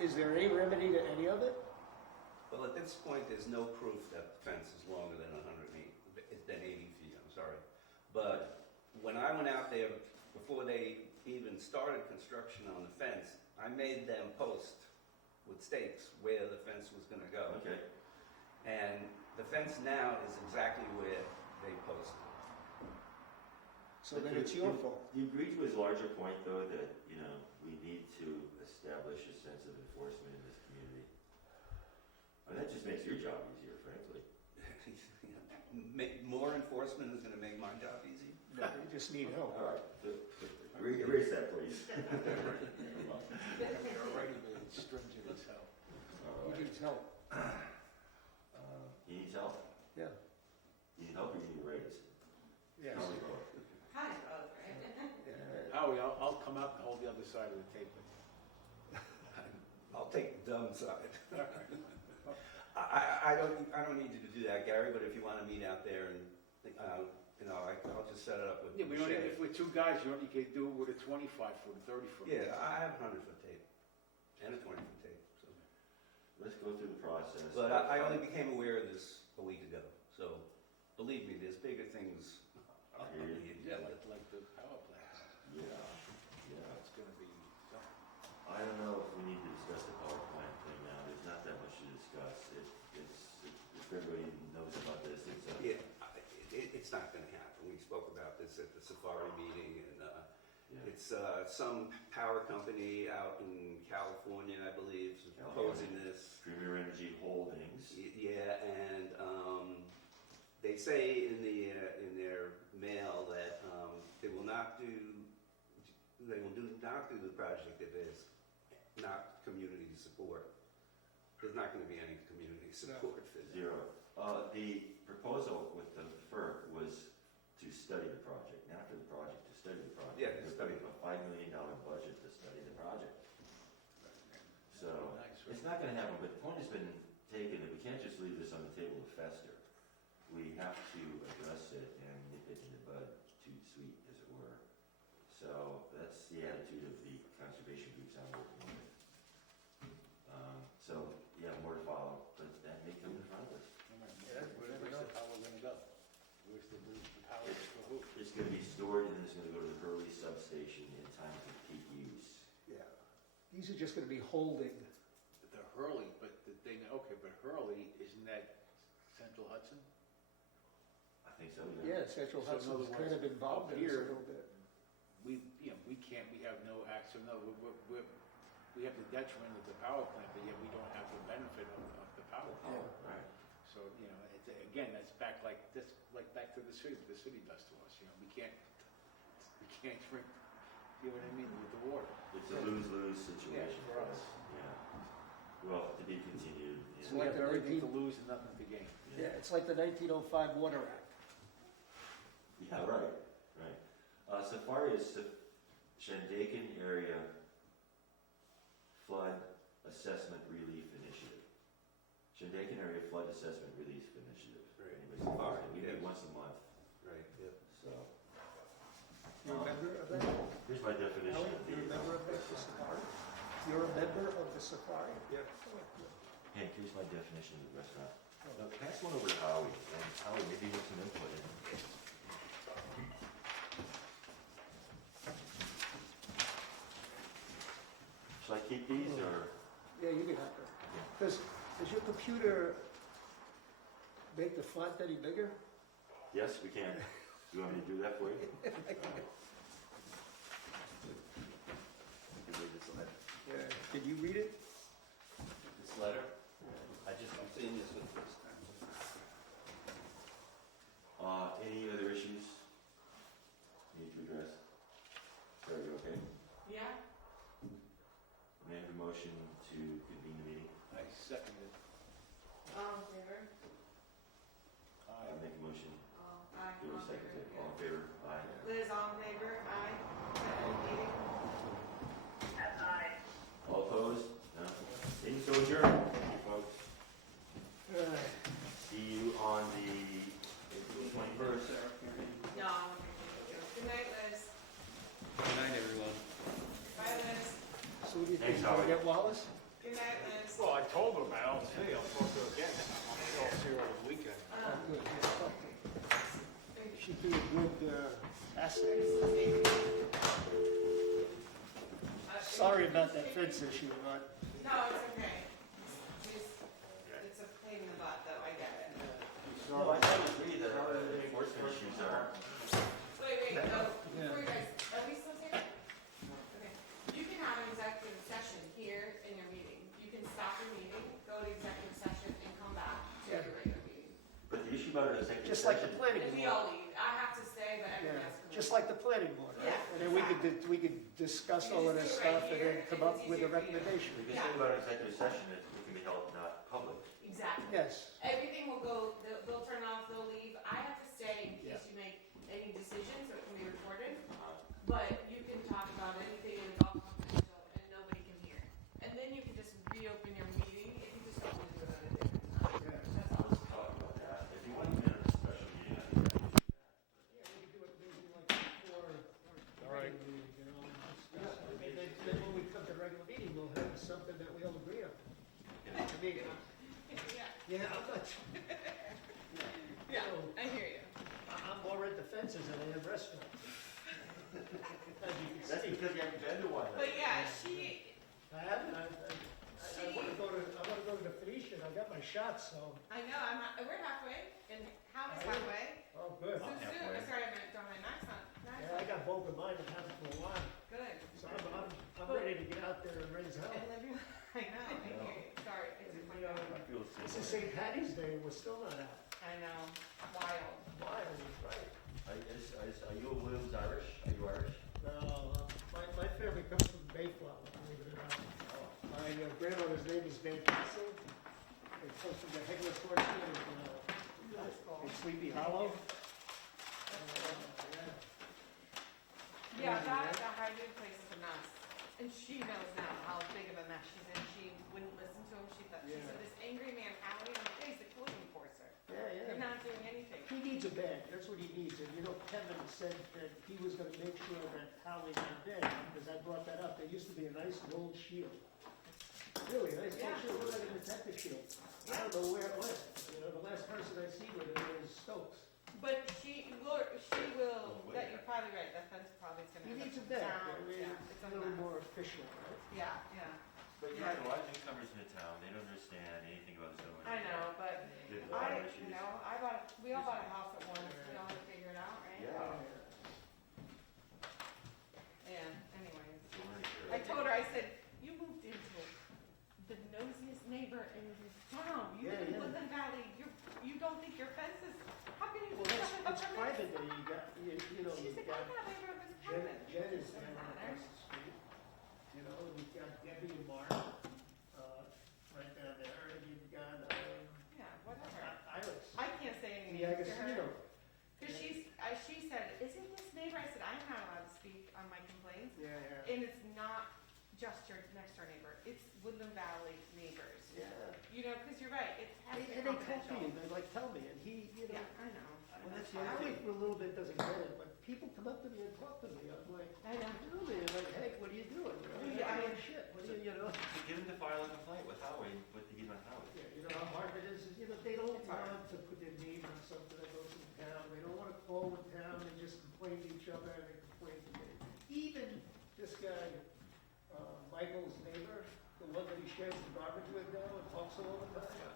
Is there any remedy to any of it? Well, at this point, there's no proof that the fence is longer than 80 feet, I'm sorry. But when I went out there, before they even started construction on the fence, I made them post with stakes where the fence was gonna go. Okay, And the fence now is exactly where they posted. So then it's your fault. Do you agree to his larger point, though, that, you know, we need to establish a sense of enforcement in this community? And that just makes your job easier, frankly. More enforcement is gonna make my job easy. No, you just need help. All right, erase that, please. You're already made stringent as hell. All He right. needs help. He needs help? Yeah. You need help or you need a raise? Yes. Probably both. Hi, both, right? Howie, I'll come out and hold the other side of the table. I'll take the dumb side. I don't need you to do that, Gary, but if you wanna meet out there and, you know, I'll just set it up with Yeah, we only, Michelle. if we're two guys, you only can do it with a 25-foot, a 30-foot. Yeah, I have a 100-foot tape and a 20-foot tape, so. Let's go through the process. But I only became aware of this a week ago, so believe me, there's bigger things on the Yeah, agenda. like the power plants. Yeah, yeah. That's gonna be something. I don't know if we need to discuss the power plant thing now, there's not that much to discuss. If everybody knows about this, it's a. Yeah, it's not gonna happen. We spoke about this at the Safari meeting, and Yeah. it's some power company out in California, I believe, is proposing this. Premier Energy Holdings. Yeah, and they say in their mail that they will not do the project if there's not community support. There's not going to be any community support for that. Zero. The proposal with the FERC was to study the project, not for the project, to study the project. Yeah, to We're study. putting a $5 million budget to study the project. So, Nice, right? it's not gonna happen, but the point has been taken that we can't just leave this on the table to fester. We have to address it and nip it in the bud, too sweet, as it were. So, that's the attitude of the conservation groups I'm working with. These are just gonna be holding. The Hurley, but the thing, okay, but Hurley, isn't that Central Hudson? I think so, Yeah, Central So in other Hudson's kind of words, involved up in this a here- little bit. We, we can't, we have no access, no, we have the detriment of the power plant, but yet we don't have the benefit of the power plant. Right. So, it's, again, that's back like this, like back to the city does to us, we can't drink, you know what I mean, with the water. It's a lose-lose situation Yeah, for us. Yeah. Well, to be continued. It's We like have the everything to 19 lose and nothing to gain. Yeah, it's like the 1905 Water Act. Yeah, right. Safari is Shandaken Area Flood Assessment Relief Initiative. Shandaken Area Flood Assessment Relief Initiative. Right. Anyway, Safari, we meet Yes. once a month, Right, yep. so. You're a member of that? Here's my definition Howie, of you're a the. member of the Safari? You're a member of the Safari? Yep. Hank, here's my definition of the restaurant. Now, pass one over to Howie, and Howie, maybe you have some input in it. Shall I keep these, or? Yeah, you can have them. Does your computer make the font any bigger? Yes, we can. You want me to do that for you? Yeah. Can you read it? This letter? I just, I'm seeing this for the first time. any other issues you need to address? Sarah, you okay? Yeah? May I have a motion to convene the meeting? I second it. All in favor? I make a motion. Aye. Do a All in second. favor, All in favor? Aye. yeah. Liz, all in favor? Aye. Meeting? Aye. All opposed? No? Meeting so adjourned. Thank you, folks. See you on the April 21st. No. Good night, Liz. Good night, everyone. Bye, Liz. So what do you think, Thanks, you wanna Howie. get Wallace? Good night, Liz. Well, I told him I don't see, I'll talk to him again. I'll see her over the weekend. Good, yeah, talk to him. Should be a good asset. Sorry about that fence issue, but No, it's okay. It's a pain in the butt, though, I get it. No, I agree that the enforcement issues are. Wait, no, before you guys, are we still here? Okay. You can have an executive session here in your meeting. You can stop your meeting, go to executive session, and come back to your regular meeting. But the issue about an executive just like the session. planning And we board. all leave. I have to stay, but everyone Yeah, else can leave. just like the planning board, right? Yeah, And then we could discuss all of this stuff and then come up with a recommendation. The good thing about an executive session is it can be held not public. Exactly. Yes, Everything will go, they'll turn off, they'll leave. I have to stay in Yeah. case you make any decisions, so it can be recorded. Uh, But you can talk about anything and it's all confidential and nobody can hear. And then you can just reopen your meeting if you just don't want to do it at a different time. yeah. That's all. Let's talk about that. If you want to get a special meeting, I think I can do that. Yeah, we could do it maybe like before the regular meeting, you know, and discuss it. And then when we come to the regular meeting, we'll have something that we all agree on. I mean, Yeah, yeah, I'm not, yeah, I hear you. I'm more into fences than I am restaurants. As you can That's see. because you haven't been to one. But yeah, she, I haven't, I wanna go to the Phoenician, I got my shots, so, I know, we're halfway and Howard's Are you? halfway. oh, good. So soon, sorry, I meant don't have Max on. Yeah, I got both of mine and haven't for a while, Good. so I'm ready to get out there and raise hell. And live your, I know, I hear you. Sorry, it's a You know, I feel This is similar. St. Patty's Day, and we're still not out. I know, wild. Wild, right? Are you a Williams Irish? Are you Irish? No, my family comes from Mayflower, believe it or not. My grandmother's name is Van Castle. They come from the Headless Horseman in Sleepy Hollow. Yeah, that hygiene place is a mess. And she knows now how big of a mess she's in. She wouldn't listen to him. She said, this angry man, Howie, I'm like, he's the code enforcer. Yeah, You're not doing anything. He needs a bed, that's what he needs, and you know, Kevin said that he was gonna make sure that Howie got a bed, because I brought that up, there used to be a nice gold shield. Really, nice gold Yeah. shield, looked like a detective shield. I don't know where it went, you know, the last person I seen with it was Stokes. But she will, that you're probably right, that fence probably is gonna. He end needs a up bed, down. I mean, Yeah, it's it's a a little mess. more official, right? Yeah, yeah. got a lot of newcomers in the town, they don't understand anything about zoning. I know, but There's a lot of issues. we all bought a house at once, we all had to figure it out, right? Yeah. Yeah, anyways. It's a learning curve. I told her, I said, you moved into the nosiest neighbor in this town. You Yeah, live in yeah. Woodland Valley, you don't think your fences, how can you? Well, it's private there, you know, She's you've like, I got, thought my road was Jen, private. Jen is Doesn't down matter. across the street, you know, and you've got Debbie and Mark, right down there, and you've got, Yeah, whatever. Iris. I can't say anything The to her. Agostino. Cause she said, isn't this neighbor, I said, I'm not allowed to speak on my complaints. Yeah, And it's not just your next door neighbor, it's Woodland Valley neighbors. yeah. You know, cause you're right, it has to be And they call confidential. me, and they like tell me, and he, you know, Yeah, I know. well, that's the other thing, for a little bit doesn't get it, but people come up to me and talk to me, I'm like, I know. they're like, hey, what are you doing? You know, Yeah, I- shit, what are you know? So get him to file a complaint with Howard, and put the heat on Howard. Yeah, you know how hard it is, you know, they don't It's hard. want to put their name on something that goes in town, they don't wanna call the town, they just complain to each other, and they complain to me. Even this guy, Michael's neighbor, the one that he shares the garbage with now and talks all the time,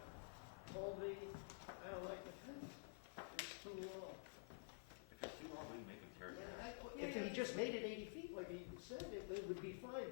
told me, I don't like the fence, it's too long. If it's too long, we can make him tear it down. If he just made it 80 feet like he said, it would be fine,